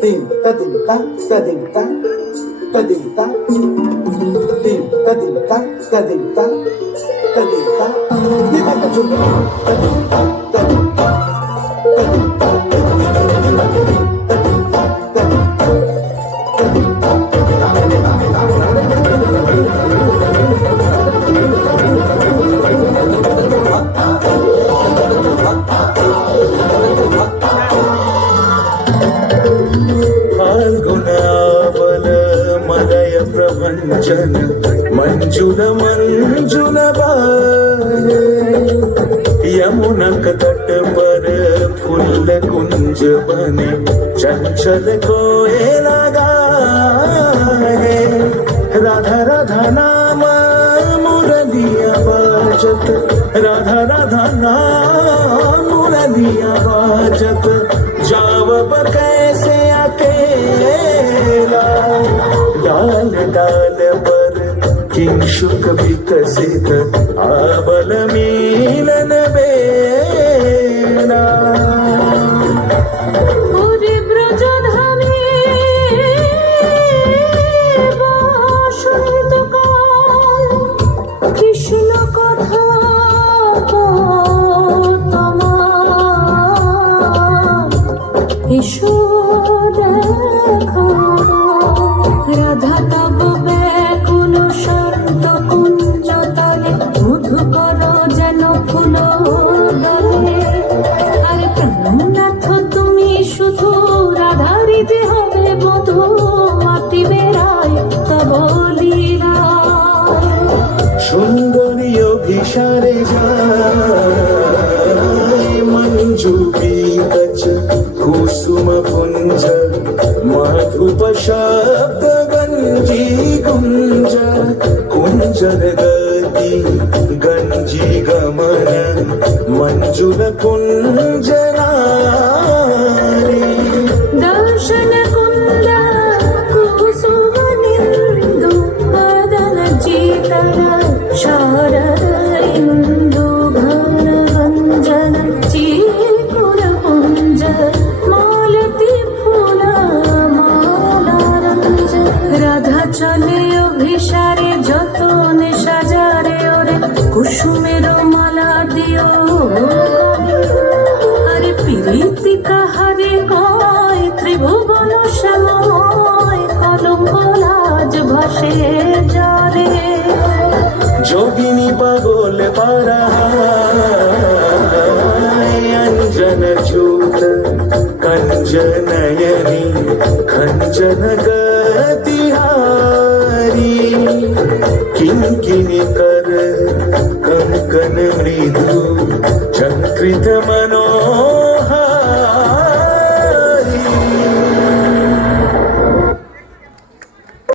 Tinta tinta tinta tinta tinta tinta tinta tinta kita kecil tinta tinta प्रभंजन मंजुल मंजुल बाहे यमुना तट पर फूल कुंज बने चंचल कोयला गाहे राधा राधा नाम मुरलिया बाजत राधा राधा नाम मुरलिया बाजत जाव पर कैसे अकेला डाल डाल पर किंशुक विकसित आबल मिलन बेला কৃষ্ণ কথা তোমার এসো দেখা রাধা তব ব্যাকুল শান্ত কুঞ্জ তলে মধুকর যেন ফুল দলে আরে প্রাণনাথ তুমি শুধু রাধারি যে হবে বধূ মাতি বেড়ায় তব লীলা সুন্দরী অভিসারে যায় মঞ্জু বিকচ কুসুম পুঞ্জ মাধুপ শব্দ গঞ্জি কুঞ্জ কুঞ্জর গতি গঞ্জি গমন মঞ্জুল কুঞ্জ নারী দর্শন কুন্দ কুসুম নিন্দু বদন চিতর শারদ ইন্দু ঘন গঞ্জন চিকুর পুঞ্জ মালতি ফুল মালা রঞ্জ রাধা চলে অভিসারে যতনে সাজারে ওরে কুসুমের মালা দিও আরে প্রীতি কাহারে কয় ত্রিভুবন সময় কলম্ব লাজ ভাসে জলে যোগিনী পাগল পারা অঞ্জন চূত कंजनयनी खंजन गतिहारी किंकिनी कर कंकन मृदु चक्रित मनो